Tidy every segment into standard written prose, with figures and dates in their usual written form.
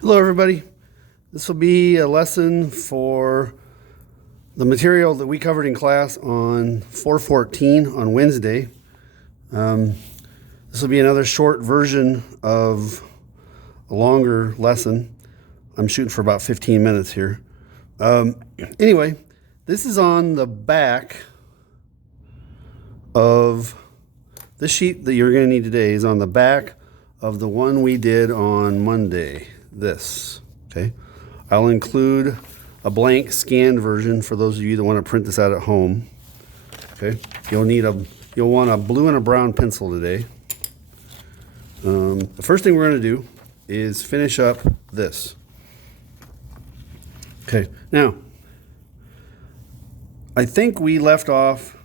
Hello everybody. This will be a lesson for the material that we covered in class on 414 on Wednesday. This will be another short version of a longer lesson. I'm shooting for about 15 minutes here. Anyway, this is on the back of this sheet that you're going to need today is on the back of the one we did on Monday. This, okay? I'll include a blank scanned version for those of you that want to print this out at home. Okay, you'll want a blue and a brown pencil today. The first thing we're going to do is finish up this. Okay, now I think we left off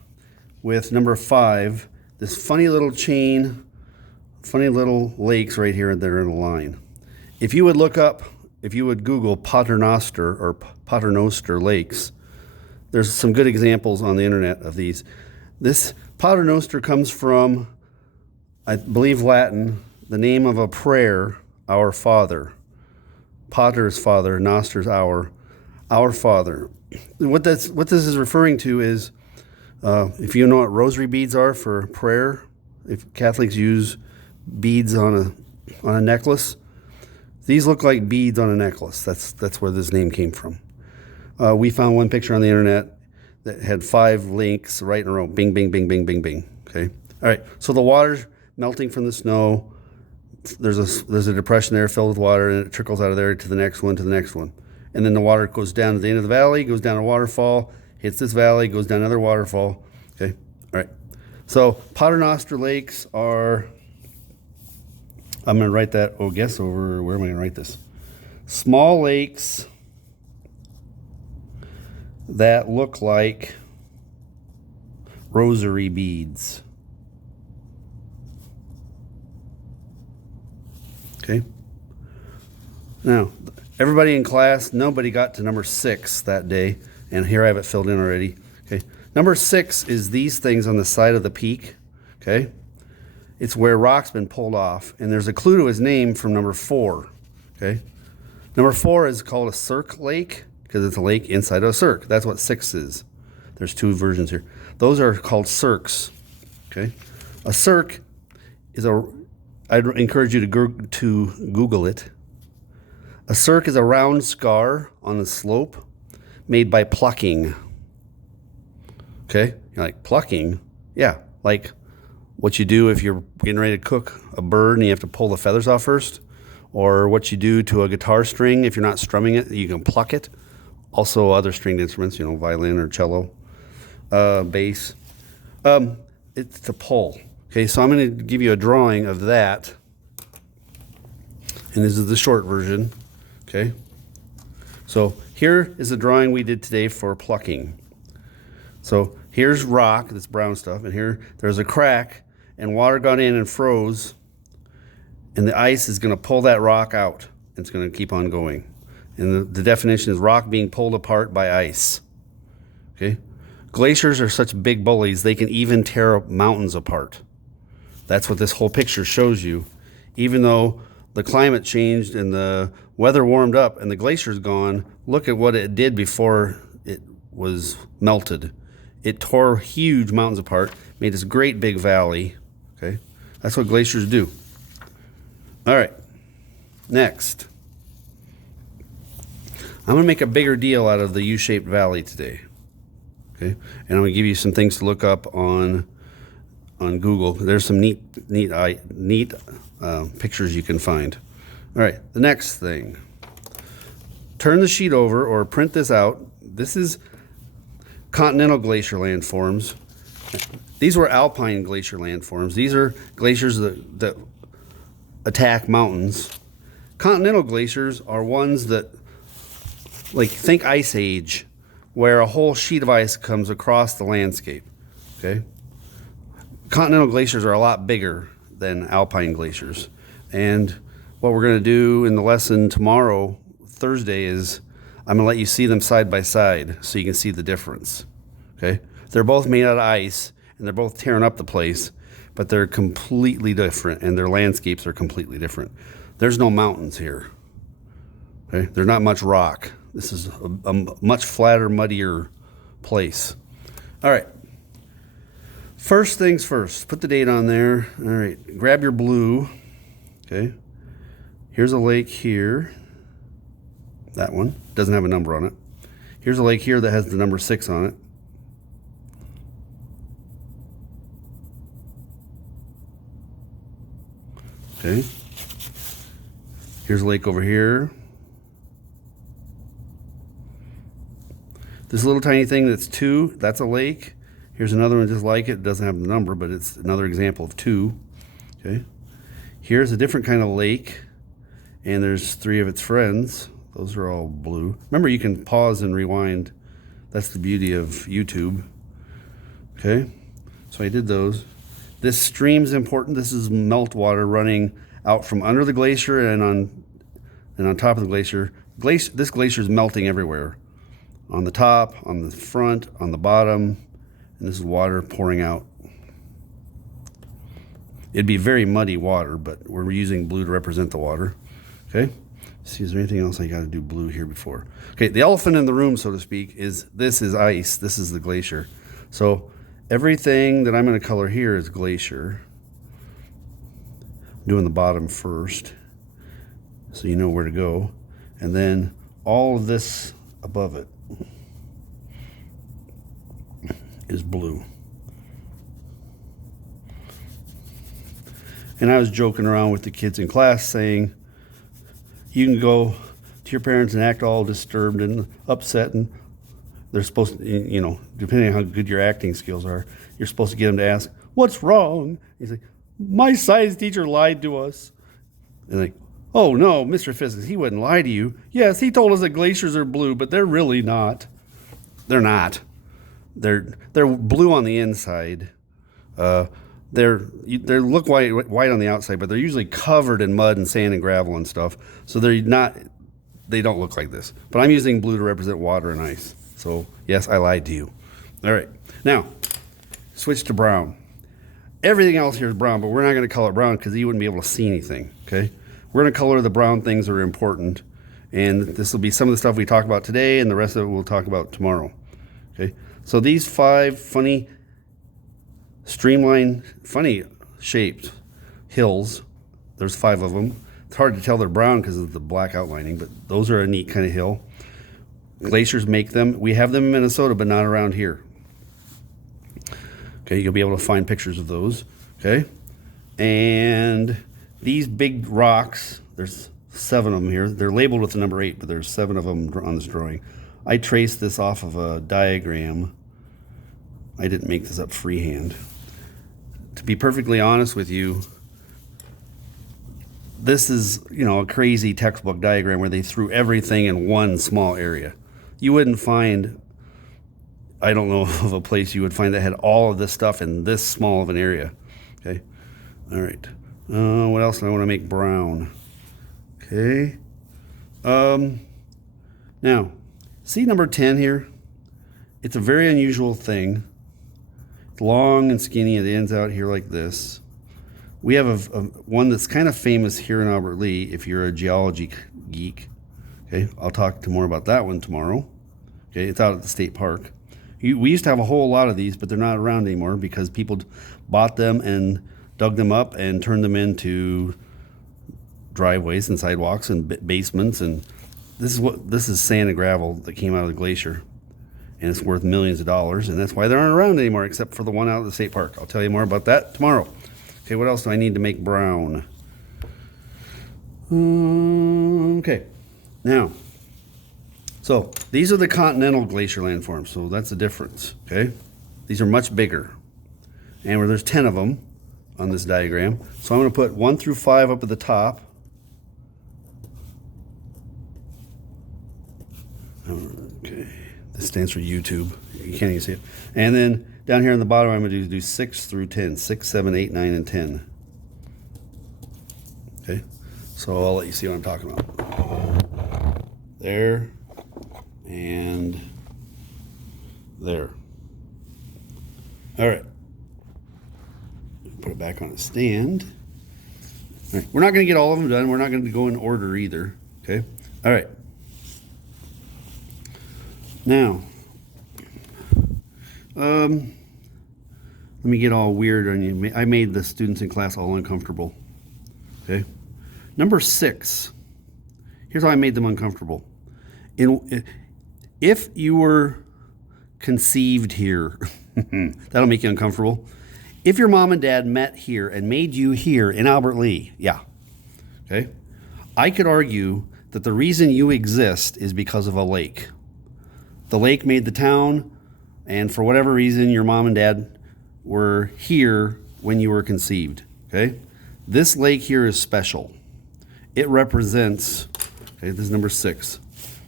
with number 5, this funny little chain, funny little lakes right here that are in a line. If you would Google Paternoster or Paternoster lakes, there's some good examples on the internet of these. This Paternoster comes from, I believe, Latin, the name of a prayer, Our Father. Pater's Father, Noster's Our Father. What this is referring to is, if you know what rosary beads are for prayer, if Catholics use beads on a necklace, these look like beads on a necklace. That's where this name came from. We found one picture on the internet that had 5 links right in a row. Bing, bing, bing, bing, bing, bing. Okay. All right. So the water's melting from the snow. There's a depression there filled with water, and it trickles out of there to the next one, to the next one. And then the water goes down to the end of the valley, goes down a waterfall, hits this valley, goes down another waterfall. Okay. All right. So Paternoster lakes are, I'm going to write that, guess over, where am I going to write this? Small lakes that look like rosary beads. Okay. Now, everybody in class, nobody got to number 6 that day, and here I have it filled in already. Okay. Number 6 is these things on the side of the peak. Okay. It's where rock's been pulled off, and there's a clue to his name from number 4. Okay. Number 4 is called a cirque lake because it's a lake inside of a cirque. That's what 6 is. There's 2 versions here. Those are called cirques. Okay. A cirque is I'd encourage you to Google it. A cirque is a round scar on a slope made by plucking. Okay. You're like, plucking? Yeah. Like what you do if you're getting ready to cook a bird and you have to pull the feathers off first, or what you do to a guitar string if you're not strumming it, you can pluck it. Also other stringed instruments, violin or cello, bass. It's to pull. Okay, so I'm going to give you a drawing of that, and this is the short version. Okay, so here is the drawing we did today for plucking. So here's rock, this brown stuff, and there's a crack, and water got in and froze, and the ice is going to pull that rock out. It's going to keep on going. And the definition is rock being pulled apart by ice. Okay? Glaciers are such big bullies, they can even tear mountains apart. That's what this whole picture shows you. Even though the climate changed and the weather warmed up and the glacier's gone, look at what it did before it was melted. It tore huge mountains apart, made this great big valley. Okay, that's what glaciers do. All right, next. I'm going to make a bigger deal out of the U-shaped valley today. Okay, and I'm going to give you some things to look up on Google. There's some neat pictures you can find. All right, the next thing. Turn the sheet over or print this out. This is Continental Glacier landforms. These were Alpine Glacier landforms. These are glaciers that attack mountains. Continental glaciers are ones that, like, think Ice Age, where a whole sheet of ice comes across the landscape. Okay? Continental glaciers are a lot bigger than Alpine glaciers. And what we're going to do in the lesson tomorrow, Thursday, is I'm going to let you see them side by side so you can see the difference. Okay? They're both made out of ice, and they're both tearing up the place, but they're completely different, and their landscapes are completely different. There's no mountains here. Okay, there's not much rock. This is a much flatter, muddier place. All right. First things first, put the date on there. All right, grab your blue. Okay, here's a lake here. That one doesn't have a number on it. Here's a lake here that has the number 6 on it. Okay. Here's a lake over here. This little tiny thing that's 2, that's a lake. Here's another one just like it. It doesn't have the number, but it's another example of 2. Okay. Here's a different kind of lake, and there's 3 of its friends. Those are all blue. Remember, you can pause and rewind. That's the beauty of YouTube. Okay, so I did those. This stream's important. This is meltwater running out from under the glacier and on top of the glacier. This glacier is melting everywhere. On the top, on the front, on the bottom, and this is water pouring out. It'd be very muddy water, but we're using blue to represent the water. Okay. See, is there anything else I got to do blue here before? Okay, the elephant in the room, so to speak, is this is ice. This is the glacier. So everything that I'm going to color here is glacier. I'm doing the bottom first, so you know where to go. And then all of this above it is blue. And I was joking around with the kids in class saying, you can go to your parents and act all disturbed and upset, and they're supposed to, you know, depending on how good your acting skills are, you're supposed to get them to ask, what's wrong? He's like, my science teacher lied to us. And like, oh no, Mr. Physics, he wouldn't lie to you. Yes, he told us that glaciers are blue, but they're really not. They're not. They're blue on the inside. They look white on the outside, but they're usually covered in mud and sand and gravel and stuff. So they don't look like this. But I'm using blue to represent water and ice. So yes, I lied to you. All right, now switch to brown. Everything else here is brown, but we're not going to color it brown because you wouldn't be able to see anything. Okay, we're going to color the brown things that are important, and this will be some of the stuff we talk about today, and the rest of it we'll talk about tomorrow. Okay, so these 5 funny, streamlined, funny shaped hills. There's 5 of them. It's hard to tell they're brown because of the black outlining, but those are a neat kind of hill. Glaciers make them. We have them in Minnesota, but not around here. Okay, you'll be able to find pictures of those. Okay, and these big rocks, there's 7 of them here. They're labeled with the number 8, but there's 7 of them on this drawing. I traced this off of a diagram. I didn't make this up freehand. To be perfectly honest with you, this is, a crazy textbook diagram where they threw everything in one small area. You wouldn't find, I don't know of a place you would find that had all of this stuff in this small of an area. Okay, all right. What else do I want to make brown? Okay. Now, see number 10 here? It's a very unusual thing. It's long and skinny. It ends out here like this. We have one that's kind of famous here in Albert Lea if you're a geology geek. Okay, I'll talk more about that one tomorrow. Okay, it's out at the state park. We used to have a whole lot of these, but they're not around anymore because people bought them and dug them up and turned them into driveways and sidewalks and basements. And this is sand and gravel that came out of the glacier, and it's worth millions of dollars. And that's why they aren't around anymore, except for the one out at the state park. I'll tell you more about that tomorrow. Okay, what else do I need to make brown? Okay, now, so these are the Continental Glacier landforms, so that's the difference, okay? These are much bigger, and where there's 10 of them on this diagram. So I'm gonna put 1 through 5 up at the top. Okay, this stands for YouTube. You can't even see it. And then down here on the bottom, I'm going to do 6 through 10. 6, 7, 8, 9, and 10. Okay, so I'll let you see what I'm talking about. There and there. All right. Put it back on a stand. All right. We're not going to get all of them done. We're not going to go in order either. Okay. All right. Now, let me get all weird on you. I made the students in class all uncomfortable. Okay. Number 6. Here's how I made them uncomfortable. If you were conceived here, that'll make you uncomfortable. If your mom and dad met here and made you here in Albert Lea, yeah. Okay. I could argue that the reason you exist is because of a lake. The lake made the town, and for whatever reason, your mom and dad were here when you were conceived. Okay. This lake here is special. It represents, okay, this is number 6.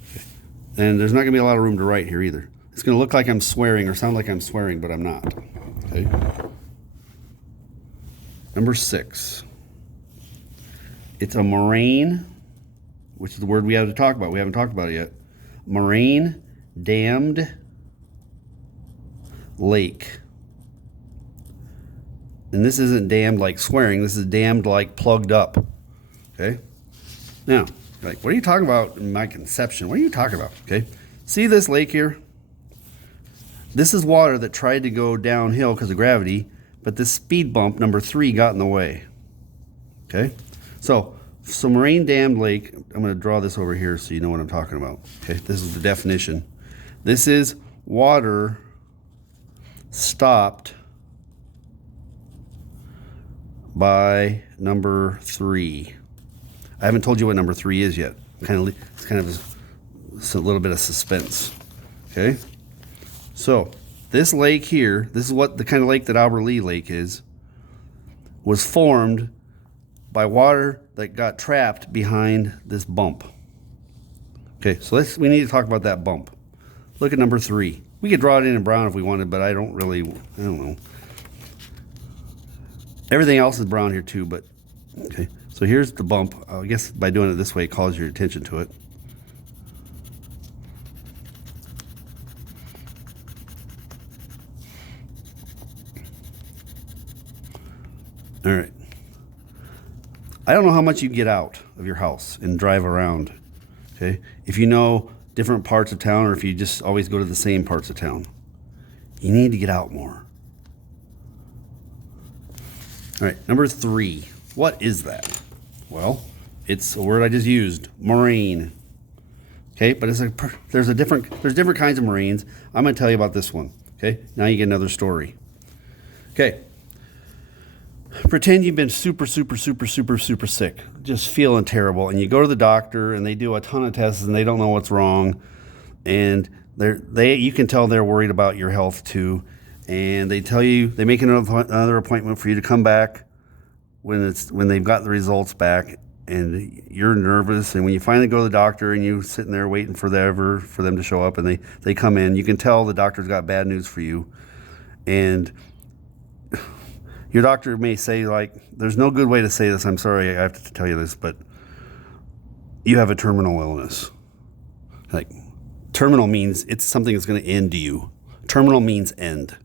Okay. And there's not going to be a lot of room to write here either. It's going to look like I'm swearing or sound like I'm swearing, but I'm not. Okay. Number 6. It's a moraine, which is the word we have to talk about. We haven't talked about it yet. Moraine dammed lake. And this isn't damned like swearing. This is damned like plugged up. Okay? Now, like, what are you talking about in my conception? What are you talking about? Okay? See this lake here? This is water that tried to go downhill because of gravity, but this speed bump, number 3, got in the way. Okay? So Moraine dammed lake, I'm going to draw this over here so you know what I'm talking about. Okay? This is the definition. This is water stopped by number 3. I haven't told you what number 3 is yet. It's kind of a little bit of suspense. Okay? So this lake here, this is what the kind of lake that Albert Lea Lake is, was formed by water that got trapped behind this bump. Okay, so we need to talk about that bump. Look at number 3. We could draw it in brown if we wanted, but I don't know. Everything else is brown here too, but okay. So here's the bump. I guess by doing it this way, it calls your attention to it. All right. I don't know how much you get out of your house and drive around. Okay. If you know different parts of town, or if you just always go to the same parts of town, you need to get out more. All right, number 3. What is that? Well, it's a word I just used, moraine. Okay, but there's different kinds of moraines. I'm going to tell you about this one. Okay, now you get another story. Okay, pretend you've been super sick, just feeling terrible, and you go to the doctor, and they do a ton of tests, and they don't know what's wrong, and you can tell they're worried about your health too. And they make another appointment for you to come back when they've got the results back, and you're nervous. And when you finally go to the doctor and you're sitting there waiting for them to show up, and they come in, you can tell the doctor's got bad news for you. And your doctor may say, like, there's no good way to say this. I'm sorry I have to tell you this, but you have a terminal illness. Like, terminal means it's something that's going to end you. Terminal means end.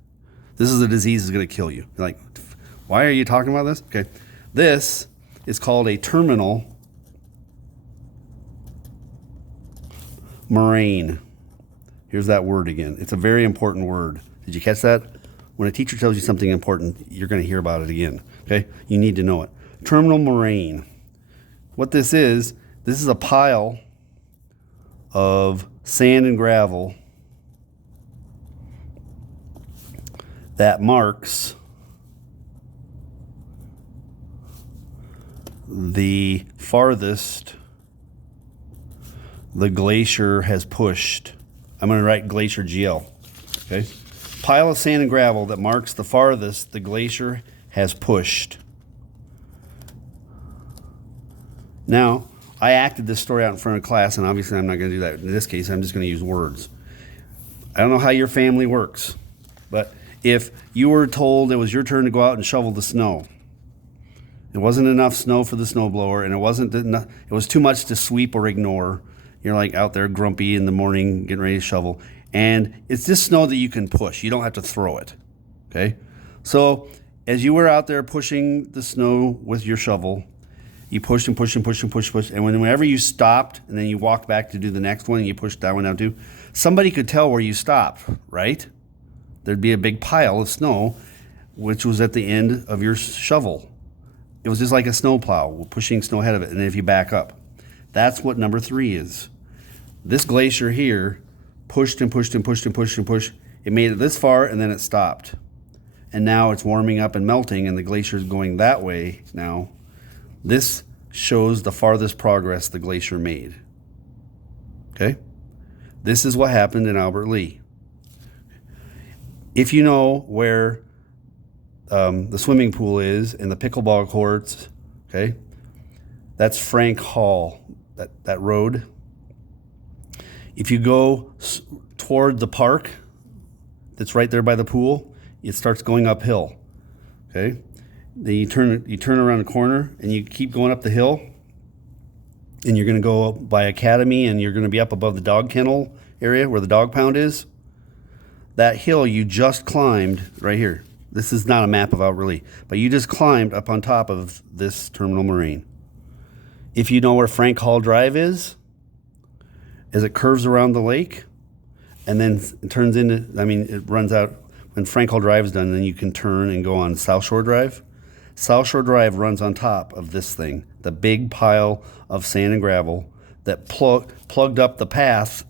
This is a disease that's going to kill you. You're like, why are you talking about this? Okay. This is called a terminal moraine. Here's that word again. It's a very important word. Did you catch that? When a teacher tells you something important, you're going to hear about it again. Okay? You need to know it. Terminal moraine. What this is a pile of sand and gravel that marks the farthest the glacier has pushed. I'm going to write Glacier GL. Okay? Pile of sand and gravel that marks the farthest the glacier has pushed. Now, I acted this story out in front of class, and obviously I'm not going to do that. In this case, I'm just going to use words. I don't know how your family works, but if you were told it was your turn to go out and shovel the snow, it wasn't enough snow for the snowblower, and it was too much to sweep or ignore. You're like out there grumpy in the morning getting ready to shovel, and it's just snow that you can push. You don't have to throw it. Okay? So as you were out there pushing the snow with your shovel, you pushed and pushed and pushed and pushed, and whenever you stopped and then you walked back to do the next one and you pushed that one down too, somebody could tell where you stopped, right? There'd be a big pile of snow, which was at the end of your shovel. It was just like a snowplow pushing snow ahead of it, and then if you back up. That's what number 3 is. This glacier here pushed and pushed and pushed and pushed and pushed. It made it this far and then it stopped. And now it's warming up and melting and the glacier is going that way now. This shows the farthest progress the glacier made. Okay? This is what happened in Albert Lea. If you know where the swimming pool is and the pickleball courts, okay, that's Frank Hall, that road. If you go toward the park that's right there by the pool, it starts going uphill, okay? Then you turn around the corner and you keep going up the hill, and you're going to go by Academy, and you're going to be up above the dog kennel area where the dog pound is. That hill you just climbed right here. This is not a map of Albert Lea, but you just climbed up on top of this terminal moraine. If you know where Frank Hall Drive is, as it curves around the lake, and then it turns into, it runs out when Frank Hall Drive is done, then you can turn and go on South Shore Drive. South Shore Drive runs on top of this thing, the big pile of sand and gravel that plugged up the path,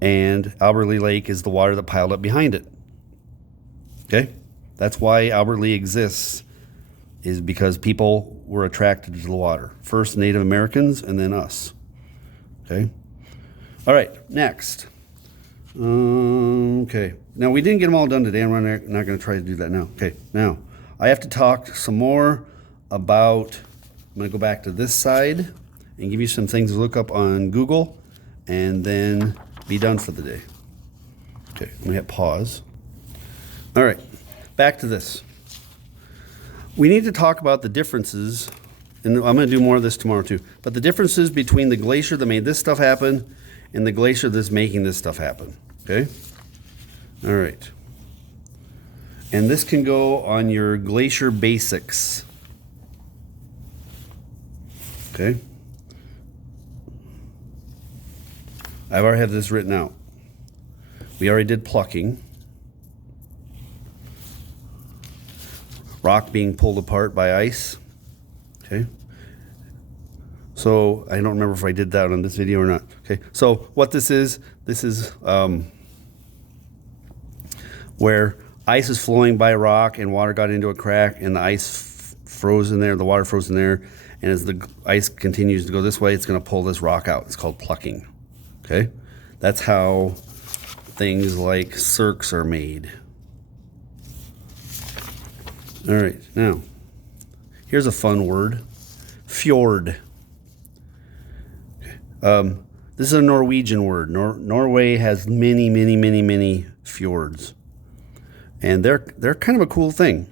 and Albert Lea Lake is the water that piled up behind it. Okay? That's why Albert Lea exists, is because people were attracted to the water. First Native Americans and then us. Okay? All right, next. Okay. Now, we didn't get them all done today, and we're not going to try to do that now. Okay, now, I have to talk some more about, I'm going to go back to this side and give you some things to look up on Google, and then be done for the day. Okay, I'm going to hit pause. All right, back to this. We need to talk about the differences, and I'm going to do more of this tomorrow too, but the differences between the glacier that made this stuff happen and the glacier that's making this stuff happen, okay? All right. And this can go on your glacier basics. Okay. I've already had this written out. We already did plucking. Rock being pulled apart by ice. Okay. So I don't remember if I did that on this video or not. Okay. So what this is where ice is flowing by rock and water got into a crack and the ice froze in there, the water froze in there, and as the ice continues to go this way, it's going to pull this rock out. It's called plucking. Okay? That's how things like cirques are made. All right, now, here's a fun word. Fjord. This is a Norwegian word. Norway has many fjords. And they're kind of a cool thing,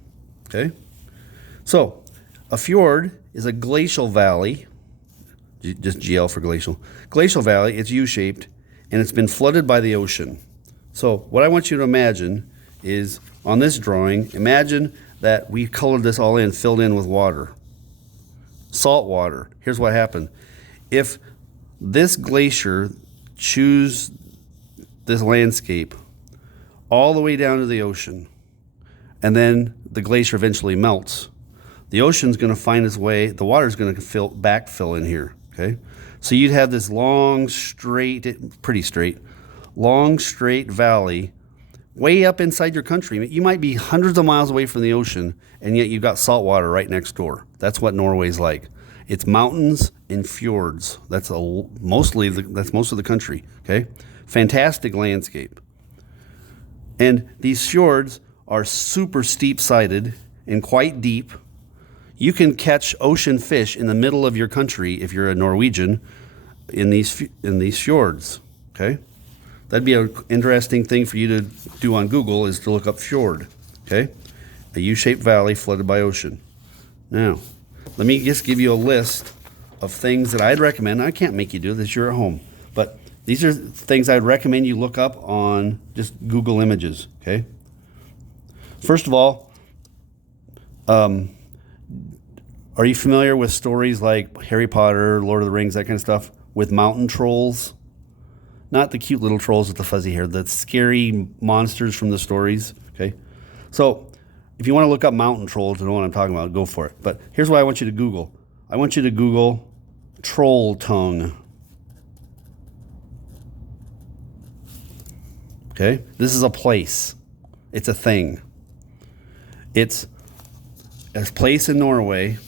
okay? So, a fjord is a glacial valley, just GL for glacial. Glacial valley, it's U-shaped, and it's been flooded by the ocean. So, what I want you to imagine is, on this drawing, imagine that we colored this all in, filled in with water. Salt water. Here's what happened. If this glacier chews this landscape all the way down to the ocean, and then the glacier eventually melts, the ocean's going to find its way, the water's going to backfill in here, okay? So you'd have this long, pretty straight valley way up inside your country. You might be hundreds of miles away from the ocean, and yet you've got salt water right next door. That's what Norway's like. It's mountains and fjords. That's most of the country, okay? Fantastic landscape. And these fjords are super steep-sided and quite deep. You can catch ocean fish in the middle of your country if you're a Norwegian in these fjords, okay? That'd be an interesting thing for you to do on Google, is to look up fjord, okay? A U-shaped valley flooded by ocean. Now, let me just give you a list of things that I'd recommend. I can't make you do this, you're at home. But these are things I'd recommend you look up on just Google Images, okay? First of all, Are you familiar with stories like Harry Potter, Lord of the Rings, that kind of stuff, with mountain trolls? Not the cute little trolls with the fuzzy hair, the scary monsters from the stories, okay? So if you want to look up mountain trolls and know what I'm talking about, go for it. But here's what I want you to Google. I want you to Google troll tongue. Okay? This is a place. It's a thing. It's a place in Norway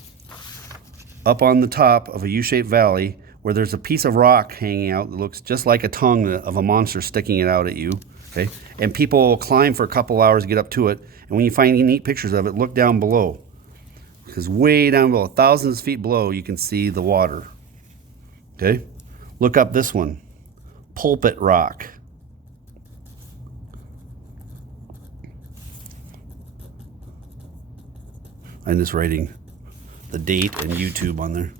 up on the top of a U-shaped valley where there's a piece of rock hanging out that looks just like a tongue of a monster sticking it out at you. Okay? And people will climb for a couple hours to get up to it. And when you find neat pictures of it, look down below. Because way down below, thousands of feet below, you can see the water. Okay? Look up this one. Pulpit Rock. I'm just writing the date and YouTube on there.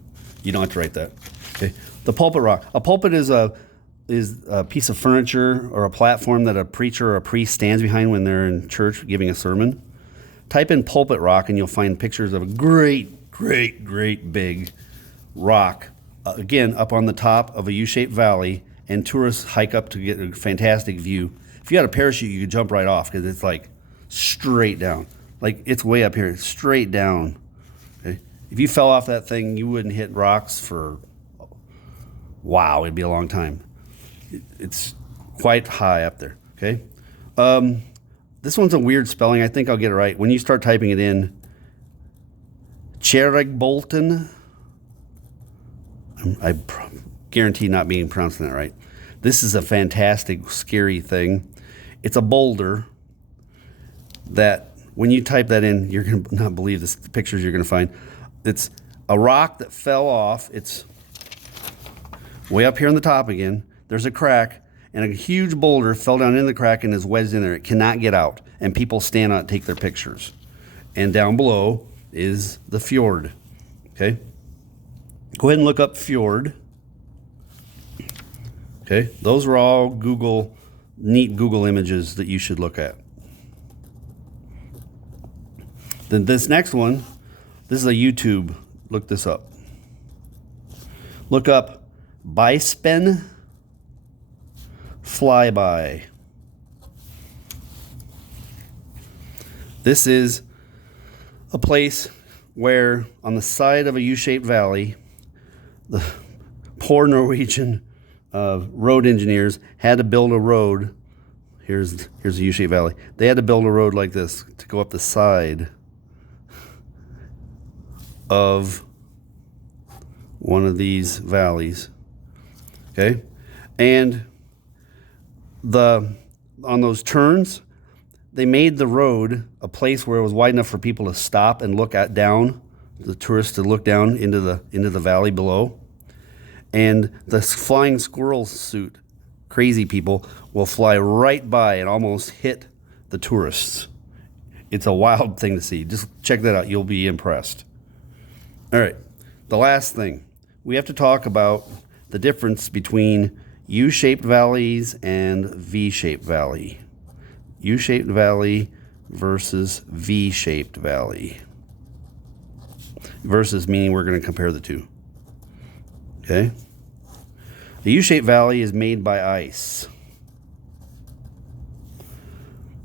You don't have to write that. Okay. The pulpit rock. A pulpit is a piece of furniture or a platform that a preacher or a priest stands behind when they're in church giving a sermon. Type in pulpit rock and you'll find pictures of a great, great, great big rock. Again, up on the top of a U-shaped valley, and tourists hike up to get a fantastic view. If you had a parachute, you could jump right off because it's like straight down. Like it's way up here, it's straight down. Okay? If you fell off that thing, you wouldn't hit rocks for, wow, it'd be a long time. It's quite high up there, okay? This one's a weird spelling. I think I'll get it right. When you start typing it in, Cherigbolton, I guarantee not being pronouncing that right. This is a fantastic, scary thing. It's a boulder that when you type that in, you're going to not believe the pictures you're going to find. It's a rock that fell off. It's way up here on the top again. There's a crack, and a huge boulder fell down in the crack and is wedged in there. It cannot get out, and people stand on it and take their pictures. And down below is the fjord, okay? Go ahead and look up fjord. Okay, those are all neat Google images that you should look at. Then this next one, this is a YouTube. Look this up. Look up Bispen Flyby. This is a place where on the side of a U-shaped valley, the poor Norwegian road engineers had to build a road. Here's a U-shaped valley. They had to build a road like this to go up the side of one of these valleys. Okay? And on those turns, they made the road a place where it was wide enough for people to stop and look down, the tourists to look down into the valley below. And the flying squirrel suit, crazy people, will fly right by and almost hit the tourists. It's a wild thing to see. Just check that out. You'll be impressed. All right. The last thing. We have to talk about the difference between U-shaped valleys and V-shaped valley. U-shaped valley versus V-shaped valley. Versus meaning we're going to compare the two. Okay? The U-shaped valley is made by ice.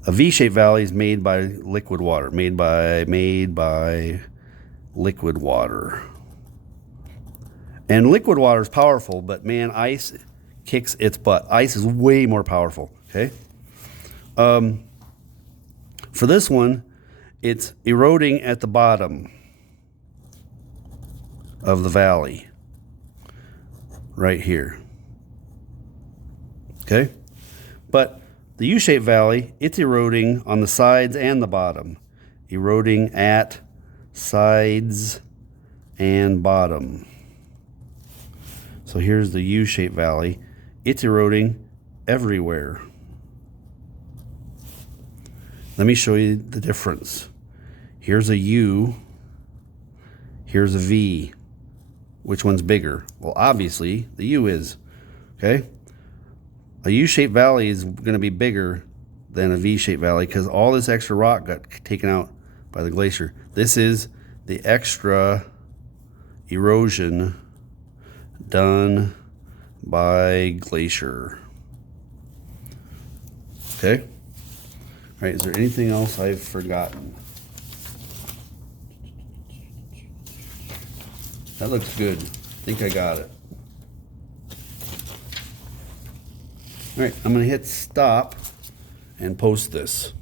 A V-shaped valley is made by liquid water. Made by liquid water. And liquid water is powerful, but man, ice kicks its butt. Ice is way more powerful, okay? For this one, it's eroding at the bottom of the valley. Right here. Okay? But the U-shaped valley, it's eroding on the sides and the bottom. Eroding at sides and bottom. So here's the U-shaped valley. It's eroding everywhere. Let me show you the difference. Here's a U. Here's a V. Which one's bigger? Well, obviously, the U is. Okay? A U-shaped valley is going to be bigger than a V-shaped valley because all this extra rock got taken out by the glacier. This is the extra erosion done by Glacier. Okay. All right, is there anything else I've forgotten? That looks good. I think I got it. All right, I'm gonna hit stop and post this.